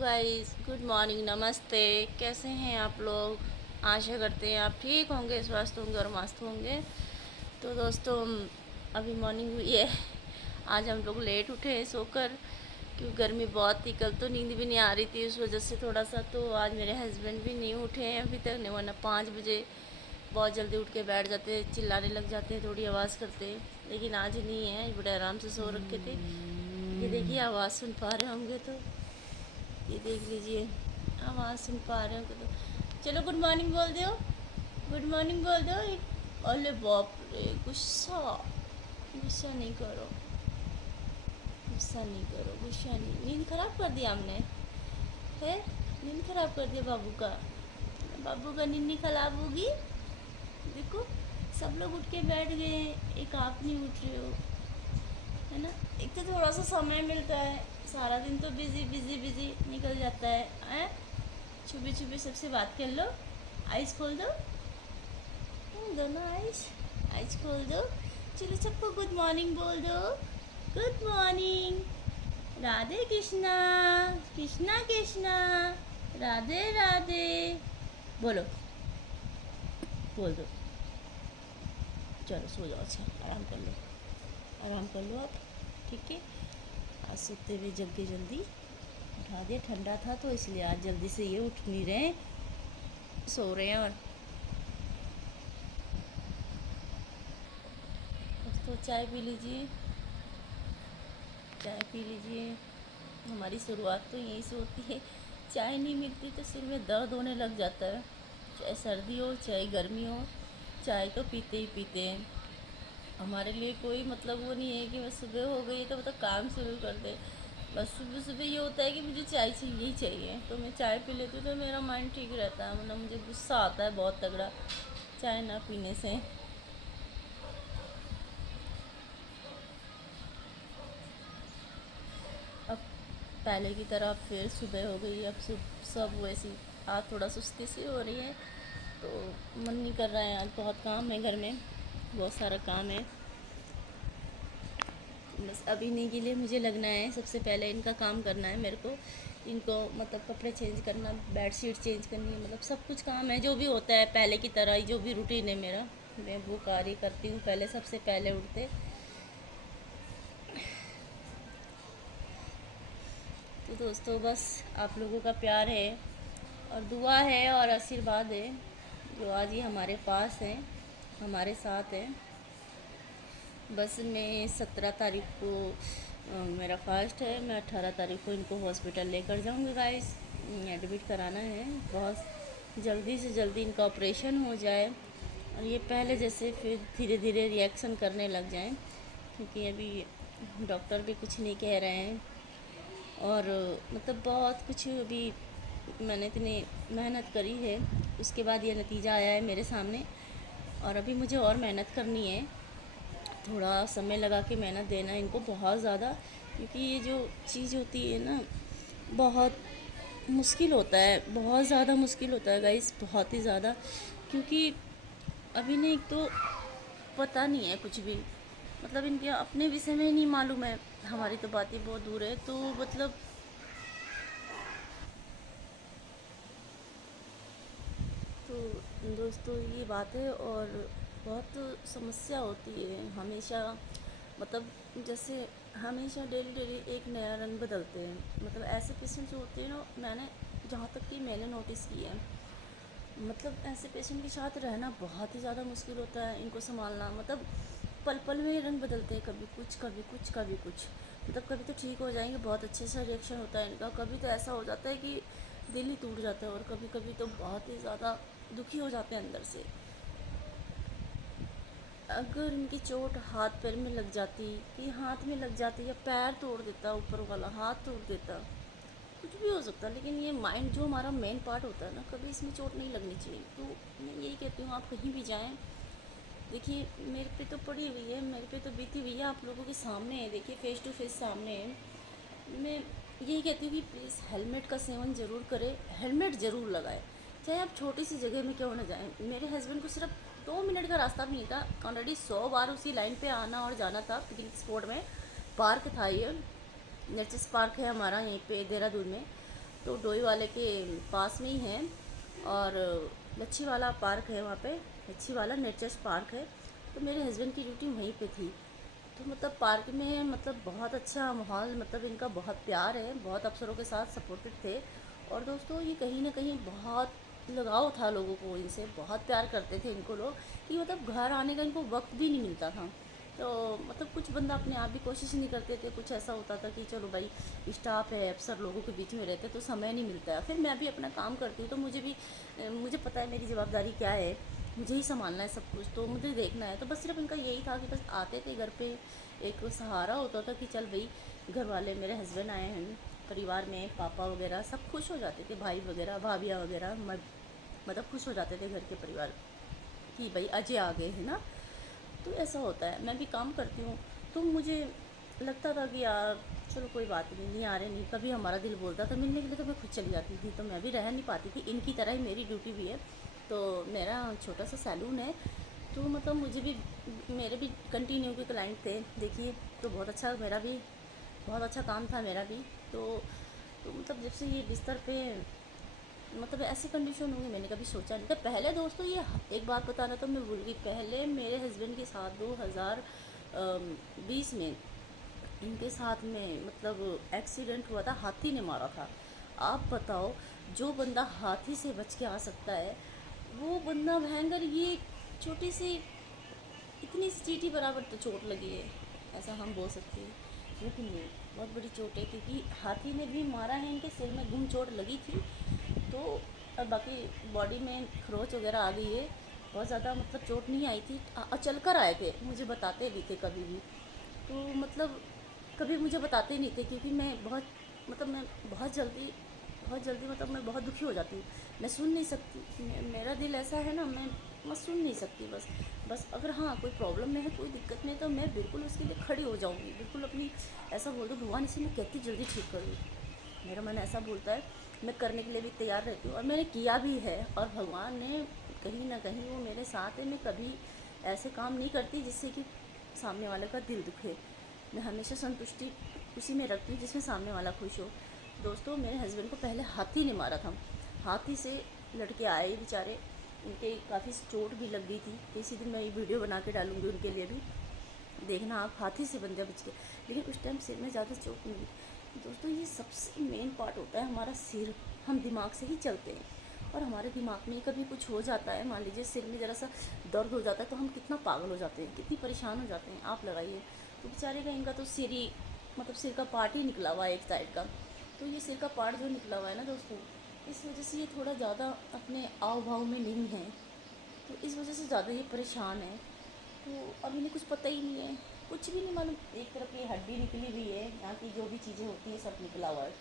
Guys, good morning, नमस्ते। कैसे हैं आप लोग? आशा करते हैं आप ठीक होंगे, स्वस्थ होंगे और मस्त होंगे। तो दोस्तों, अभी मॉर्निंग हुई है। आज हम लोग लेट उठे हैं सोकर, क्योंकि गर्मी बहुत थी। कल तो नींद भी नहीं आ रही थी, उस वजह से थोड़ा सा। तो आज मेरे हस्बैंड भी नहीं उठे हैं अभी तक, नहीं वरना 5 बजे बहुत जल्दी उठ के बैठ जाते हैं, चिल्लाने लग जाते हैं, थोड़ी आवाज़ करते हैं। लेकिन आज नहीं है, बड़े आराम से सो रखे थे। ये देखिए, आवाज़ सुन पा रहे होंगे तो ये देख लीजिए, आवाज़ सुन पा रहे हो तो चलो गुड मॉर्निंग बोल दो, गुड मॉर्निंग बोल दो। अरे बाप रे, गुस्सा गुस्सा नहीं करो, गुस्सा नहीं करो, गुस्सा नहीं। नींद खराब कर दिया हमने, है नींद खराब कर दिया बाबू का। बाबू का नींद नहीं खराब होगी। देखो, सब लोग उठ के बैठ गए, एक आप नहीं उठ रहे हो, है ना। एक तो थोड़ा सा समय मिलता है, सारा दिन तो बिजी बिजी बिजी निकल जाता है। छुपे छुपे सबसे बात कर लो। आइज खोल दो, दोनों आइज, आइज खोल दो। चलो सबको गुड मॉर्निंग बोल दो। Good morning, Radhe Krishna, Krishna Krishna, Radhe Radhe. बोलो, बोल दो। चलो सो जाओ, अच्छा आराम कर लो, आराम कर लो आप, ठीक है। आज सोते हुए जल्दी जल्दी उठा दिया, ठंडा था तो इसलिए आज जल्दी से ये उठ नहीं रहे, सो रहे हैं। और दोस्तों, चाय पी लीजिए, चाय पी लीजिए। हमारी शुरुआत तो यहीं से होती है। चाय नहीं मिलती तो सिर में दर्द होने लग जाता है। चाहे सर्दी हो चाहे गर्मी हो, चाय तो पीते ही पीते हैं। हमारे लिए कोई मतलब वो नहीं है कि बस सुबह हो गई तो मतलब काम शुरू कर दे। बस सुबह सुबह ये होता है कि मुझे चाय चाहिए ही चाहिए, तो मैं चाय पी लेती हूँ तो मेरा माइंड ठीक रहता है। मतलब मुझे गुस्सा आता है बहुत तगड़ा चाय ना पीने से। अब पहले की तरह फिर सुबह हो गई, अब सब वैसी। आज थोड़ा सुस्ती सी हो रही है, तो मन नहीं कर रहा है। आज बहुत काम है घर में, बहुत सारा काम है। बस अभी नहीं के लिए मुझे लगना है, सबसे पहले इनका काम करना है मेरे को। इनको मतलब कपड़े चेंज करना, बेड शीट चेंज करनी है, मतलब सब कुछ काम है जो भी होता है पहले की तरह ही, जो भी रूटीन है मेरा, मैं वो कार्य करती हूँ पहले, सबसे पहले उठते। तो दोस्तों, बस आप लोगों का प्यार है और दुआ है और आशीर्वाद है जो आज ये हमारे पास है, हमारे साथ है। बस मैं 17 तारीख को मेरा फास्ट है, मैं 18 तारीख को इनको हॉस्पिटल लेकर जाऊंगी गाइस। एडमिट कराना है, बहुत जल्दी से जल्दी इनका ऑपरेशन हो जाए और ये पहले जैसे फिर धीरे धीरे रिएक्शन करने लग जाएं, क्योंकि अभी डॉक्टर भी कुछ नहीं कह रहे हैं। और मतलब बहुत कुछ अभी मैंने इतनी मेहनत करी है, उसके बाद ये नतीजा आया है मेरे सामने। और अभी मुझे और मेहनत करनी है, थोड़ा समय लगा के मेहनत देना है इनको बहुत ज़्यादा, क्योंकि ये जो चीज़ होती है ना, बहुत मुश्किल होता है, बहुत ज़्यादा मुश्किल होता है गाइस, बहुत ही ज़्यादा। क्योंकि अभी नहीं, एक तो पता नहीं है कुछ भी, मतलब इनके अपने विषय में ही नहीं मालूम है, हमारी तो बात ही बहुत दूर है। तो मतलब तो दोस्तों, ये बात है। और बहुत समस्या होती है हमेशा, मतलब जैसे हमेशा डेली डेली एक नया रंग बदलते हैं। मतलब ऐसे पेशेंट जो होते हैं ना, मैंने जहाँ तक कि मैंने नोटिस किया है, मतलब ऐसे पेशेंट के साथ रहना बहुत ही ज़्यादा मुश्किल होता है, इनको संभालना। मतलब पल पल में ही रंग बदलते हैं, कभी कुछ कभी कुछ कभी कुछ। मतलब कभी तो ठीक हो जाएंगे, बहुत अच्छे से रिएक्शन होता है इनका, कभी तो ऐसा हो जाता है कि दिल ही टूट जाता है, और कभी कभी तो बहुत ही ज़्यादा दुखी हो जाते हैं अंदर से। अगर इनकी चोट हाथ पैर में लग जाती, कि हाथ में लग जाती या पैर तोड़ देता, ऊपर वाला हाथ तोड़ देता, कुछ भी हो सकता है। लेकिन ये माइंड जो हमारा मेन पार्ट होता है ना, कभी इसमें चोट नहीं लगनी चाहिए। तो मैं यही कहती हूँ, आप कहीं भी जाएँ, देखिए मेरे पे तो पड़ी हुई है, मेरे पे तो बीती हुई है, आप लोगों के सामने है, देखिए फेस टू फेस सामने है। मैं यही कहती हूँ कि प्लीज़ हेलमेट का सेवन ज़रूर करें, हेलमेट ज़रूर लगाएं, चाहे आप छोटी सी जगह में क्यों ना जाएं। मेरे हस्बैंड को सिर्फ 2 मिनट का रास्ता भी नहीं था, ऑलरेडी 100 बार उसी लाइन पे आना और जाना था। पिकनिक स्पॉट में पार्क था ये, नेचर्स पार्क है हमारा यहीं पे देहरादून में। तो डोई वाले के पास में ही है। और लच्छी वाला पार्क है वहाँ पे, लच्छी वाला नेचर्स पार्क है। तो मेरे हस्बैंड की ड्यूटी वहीं पे थी। तो मतलब पार्क में मतलब बहुत अच्छा माहौल, मतलब इनका बहुत प्यार है, बहुत अफसरों के साथ सपोर्टेड थे। और दोस्तों ये कहीं ना कहीं बहुत लगाव था लोगों को इनसे, बहुत प्यार करते थे इनको लोग, कि मतलब घर आने का इनको वक्त भी नहीं मिलता था। तो मतलब कुछ बंदा अपने आप भी कोशिश नहीं करते थे, कुछ ऐसा होता था कि चलो भाई स्टाफ है, अफसर लोगों के बीच में रहते तो समय नहीं मिलता है। फिर मैं भी अपना काम करती हूँ तो मुझे भी मुझे पता है मेरी ज़िम्मेदारी क्या है, मुझे ही संभालना है सब कुछ, तो मुझे देखना है। तो बस सिर्फ इनका यही था कि बस आते थे घर पे, एक सहारा होता था कि चल भाई घर वाले, मेरे हस्बैंड आए हैं, परिवार में पापा वगैरह सब खुश हो जाते थे, भाई वगैरह भाभियाँ वगैरह मतलब खुश हो जाते थे घर के परिवार कि भाई अजय आ गए हैं ना। तो ऐसा होता है, मैं भी काम करती हूँ तो मुझे लगता था कि यार चलो कोई बात नहीं, नहीं आ रहे नहीं, कभी हमारा दिल बोलता था मिलने के लिए तो मैं खुद चली जाती थी। तो मैं भी रह नहीं पाती थी, इनकी तरह ही मेरी ड्यूटी भी है। तो मेरा छोटा सा सैलून है, तो मतलब मुझे भी, मेरे भी कंटिन्यू के क्लाइंट थे देखिए। तो बहुत अच्छा, मेरा भी बहुत अच्छा काम था मेरा भी। तो मतलब जब से ये बिस्तर पे, मतलब ऐसी कंडीशन होगी मैंने कभी सोचा नहीं था पहले। दोस्तों ये एक बात बताना तो मैं भूल गई, पहले मेरे हस्बैंड के साथ 2020 में इनके साथ में मतलब एक्सीडेंट हुआ था, हाथी ने मारा था। आप बताओ, जो बंदा हाथी से बच के आ सकता है वो बंदा भयंकर, ये छोटी सी इतनी सी चीटी बराबर तो चोट लगी है, ऐसा हम बोल सकते हैं। लेकिन नहीं, बहुत बड़ी चोट है, क्योंकि हाथी ने भी मारा है, इनके सिर में गुम चोट लगी थी। तो अब बाकी बॉडी में खरोच वगैरह आ गई है, बहुत ज़्यादा मतलब चोट नहीं आई थी। चल कर आए थे, मुझे बताते भी थे कभी भी। तो मतलब कभी मुझे बताते नहीं थे, क्योंकि मैं बहुत, मतलब मैं बहुत जल्दी मतलब मैं बहुत दुखी हो जाती हूँ। मैं सुन नहीं सकती, मेरा दिल ऐसा है ना, मैं सुन नहीं सकती। बस अगर हाँ कोई प्रॉब्लम में है, कोई दिक्कत में है, तो मैं बिल्कुल उसके लिए खड़ी हो जाऊँगी, बिल्कुल अपनी ऐसा बोल दो भगवान इसे मैं कितनी जल्दी ठीक कर दूँ, मेरा मन ऐसा बोलता है। मैं करने के लिए भी तैयार रहती हूँ और मैंने किया भी है, और भगवान ने कहीं ना कहीं वो मेरे साथ है। मैं कभी ऐसे काम नहीं करती जिससे कि सामने वाले का दिल दुखे। मैं हमेशा संतुष्टि उसी में रखती हूँ जिसमें सामने वाला खुश हो। दोस्तों मेरे हस्बैंड को पहले हाथी ने मारा था, हाथी से लड़के आए बेचारे, उनके काफ़ी चोट भी लग गई थी। किसी दिन मैं ये वीडियो बना के डालूँगी उनके लिए भी, देखना आप, हाथी से बंदे बच के। लेकिन उस टाइम सिर में ज़्यादा चोट नहीं लगी। दोस्तों ये सबसे मेन पार्ट होता है हमारा सिर, हम दिमाग से ही चलते हैं, और हमारे दिमाग में कभी कुछ हो जाता है, मान लीजिए सिर में ज़रा सा दर्द हो जाता है, तो हम कितना पागल हो जाते हैं, कितनी परेशान हो जाते हैं, आप लगाइए। तो बेचारे का इनका तो सिर ही, मतलब सिर का पार्ट ही निकला हुआ है एक साइड का। तो ये सिर का पार्ट जो निकला हुआ है ना दोस्तों, इस वजह से ये थोड़ा ज़्यादा अपने आव भाव में नहीं है, तो इस वजह से ज़्यादा ये परेशान है। तो अब इन्हें कुछ पता ही नहीं है, कुछ भी नहीं मालूम। एक तरफ ये हड्डी निकली हुई है, यहाँ की जो भी चीज़ें होती हैं सब निकला हुआ है।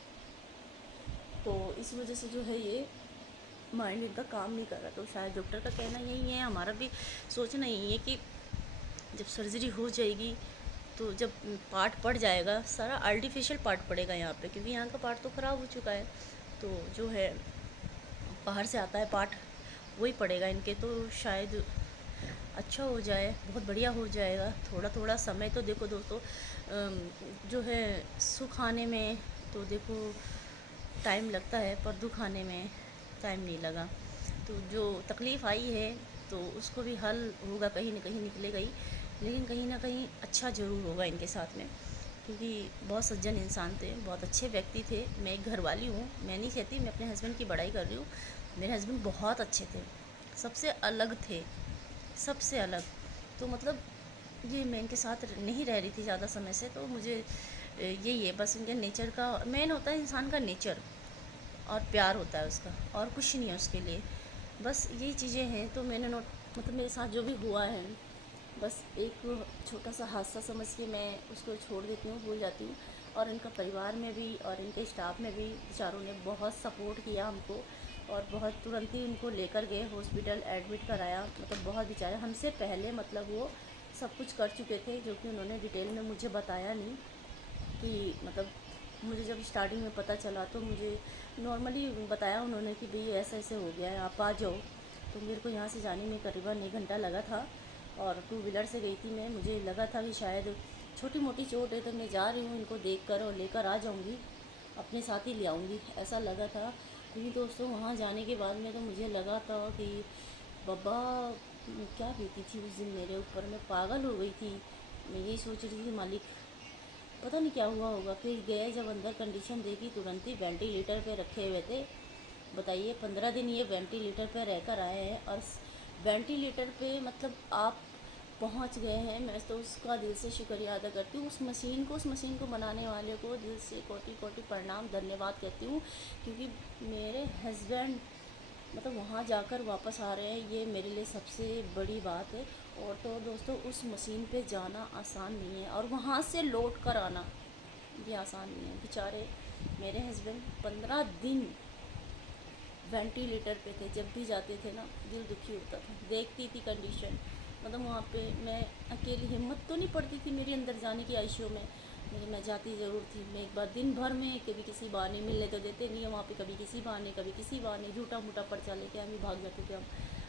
तो इस वजह से जो है ये माइंड इनका काम नहीं कर रहा। तो शायद डॉक्टर का कहना यही है, हमारा भी सोचना यही है कि जब सर्जरी हो जाएगी, तो जब पार्ट पड़ जाएगा, सारा आर्टिफिशियल पार्ट पड़ेगा यहाँ पे, क्योंकि यहाँ का पार्ट तो ख़राब हो चुका है। तो जो है बाहर से आता है पार्ट, वही पड़ेगा इनके, तो शायद अच्छा हो जाए, बहुत बढ़िया हो जाएगा। थोड़ा थोड़ा समय तो देखो दोस्तों, जो है सुख आने में तो देखो टाइम लगता है, पर दुख आने में टाइम नहीं लगा। तो जो तकलीफ़ आई है तो उसको भी हल होगा, कहीं ना कहीं निकलेगा ही, लेकिन कहीं ना कहीं अच्छा ज़रूर होगा इनके साथ में, क्योंकि बहुत सज्जन इंसान थे, बहुत अच्छे व्यक्ति थे। मैं एक घरवाली हूँ, मैं नहीं कहती मैं अपने हस्बैंड की बड़ाई कर रही हूँ, मेरे हस्बैंड बहुत अच्छे थे, सबसे अलग थे, सबसे अलग। तो मतलब ये मैं इनके साथ नहीं रह रही थी ज़्यादा समय से, तो मुझे यही है बस, इनके नेचर का मेन होता है, इंसान का नेचर और प्यार होता है उसका, और कुछ नहीं है उसके लिए, बस यही चीज़ें हैं। तो मैंने नोट, मतलब मेरे साथ जो भी हुआ है, बस एक छोटा सा हादसा समझ के मैं उसको छोड़ देती हूँ, भूल जाती हूँ। और इनका परिवार में भी और इनके स्टाफ में भी बेचारों ने बहुत सपोर्ट किया हमको, और बहुत तुरंत ही उनको लेकर गए हॉस्पिटल, एडमिट कराया। मतलब बहुत बेचारे हमसे पहले, मतलब वो सब कुछ कर चुके थे, जो कि उन्होंने डिटेल में मुझे बताया नहीं। कि मतलब मुझे जब स्टार्टिंग में पता चला तो मुझे नॉर्मली बताया उन्होंने कि भाई ऐसे ऐसे हो गया है, आप आ जाओ। तो मेरे को यहाँ से जाने में करीबन 1 घंटा लगा था, और 2 व्हीलर से गई थी मैं। मुझे लगा था कि शायद छोटी मोटी चोट है तो मैं जा रही हूँ इनको देख कर और लेकर आ जाऊँगी, अपने साथ ही ले आऊँगी, ऐसा लगा था। क्योंकि दोस्तों वहाँ जाने के बाद में तो मुझे लगा था कि बाबा क्या बीती थी उस दिन मेरे ऊपर, मैं पागल हो गई थी। मैं यही सोच रही थी मालिक पता नहीं क्या हुआ होगा। फिर गए जब अंदर कंडीशन देखी, तुरंत ही वेंटिलेटर पे रखे हुए थे। बताइए 15 दिन ये वेंटिलेटर पे रहकर आए हैं, और वेंटिलेटर पे मतलब आप पहुंच गए हैं। मैं तो उसका दिल से शुक्रिया अदा करती हूँ, उस मशीन को बनाने वाले को दिल से कोटि कोटि प्रणाम धन्यवाद कहती हूँ। क्योंकि मेरे हस्बैंड मतलब वहाँ जाकर वापस आ रहे हैं, ये मेरे लिए सबसे बड़ी बात है। और तो दोस्तों उस मशीन पे जाना आसान नहीं है, और वहाँ से लौट कर आना भी आसान नहीं है। बेचारे मेरे हस्बैंड 15 दिन वेंटिलेटर पे थे। जब भी जाते थे ना दिल दुखी होता था, देखती थी कंडीशन। मतलब वहाँ पे मैं अकेली, हिम्मत तो नहीं पड़ती थी मेरे अंदर जाने की आईसीयू में, लेकिन मैं जाती ज़रूर थी। मैं एक बार दिन भर में कभी किसी बहाने, मिलने तो देते नहीं है वहाँ पे, कभी किसी बहाने कभी किसी बहाने, झूठा मूठा पर्चा लेके हम ही भाग जाते थे। हम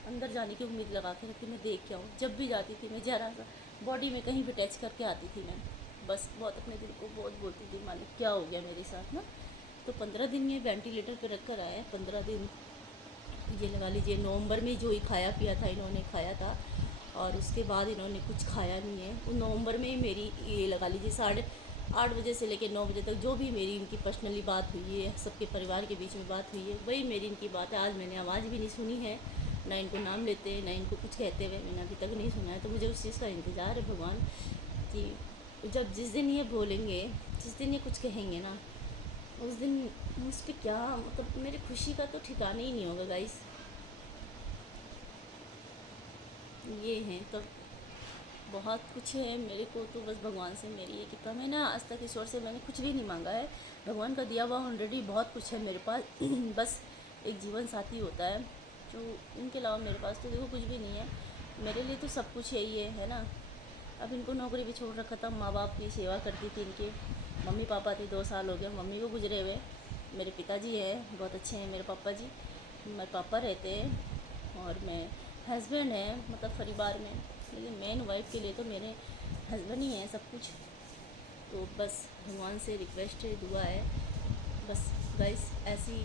अंदर जाने की उम्मीद लगा के रखती, मैं देख के आऊँ। जब भी जाती थी मैं जरा सा बॉडी में कहीं भी टच करके आती थी मैं। बस बहुत अपने दिल को बहुत बोलती थी मालिक क्या हो गया मेरे साथ ना। तो 15 दिन ये वेंटिलेटर पे रख कर आए। 15 दिन ये लगा लीजिए नवंबर में जो ही खाया पिया था इन्होंने खाया था, और उसके बाद इन्होंने कुछ खाया नहीं है। उन नवंबर में ही मेरी ये लगा लीजिए 8:30 से लेकर 9 बजे तक जो भी मेरी इनकी पर्सनली बात हुई है, सबके परिवार के बीच में बात हुई है, वही मेरी इनकी बात है। आज मैंने आवाज़ भी नहीं सुनी है, ना इनको नाम लेते हैं ना इनको कुछ कहते हुए मैंने अभी तक नहीं सुना है। तो मुझे उस चीज़ का इंतज़ार है भगवान कि जब जिस दिन ये बोलेंगे, जिस दिन ये कुछ कहेंगे ना, उस दिन मुझ पर क्या मतलब मेरी खुशी का तो ठिकाना ही नहीं होगा गाइस। ये हैं तो बहुत कुछ है मेरे को, तो बस भगवान से मेरी ये कृपा। मैं ना आज तक ईश्वर से मैंने कुछ भी नहीं मांगा है, भगवान का दिया हुआ ऑलरेडी बहुत कुछ है मेरे पास। बस एक जीवन साथी होता है जो, इनके अलावा मेरे पास तो देखो कुछ भी नहीं है। मेरे लिए तो सब कुछ यही है ना। अब इनको नौकरी भी छोड़ रखा था, माँ बाप की सेवा करती थी इनके। मम्मी पापा थे, 2 साल हो गए मम्मी को गुजरे हुए। मेरे पिताजी हैं बहुत अच्छे हैं मेरे पापा जी, मेरे पापा रहते हैं, और मैं हस्बैंड है मतलब परिवार में। लेकिन मेन वाइफ के लिए तो मेरे हस्बैंड ही हैं सब कुछ। तो बस भगवान से रिक्वेस्ट है, दुआ है बस गाइस ऐसी।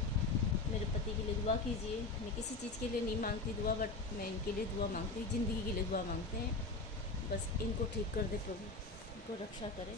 मेरे पति के लिए दुआ कीजिए। मैं किसी चीज़ के लिए नहीं मांगती दुआ, बट मैं इनके लिए दुआ मांगती, ज़िंदगी के लिए दुआ मांगते हैं। बस इनको ठीक कर दे प्रभु, इनको रक्षा करे।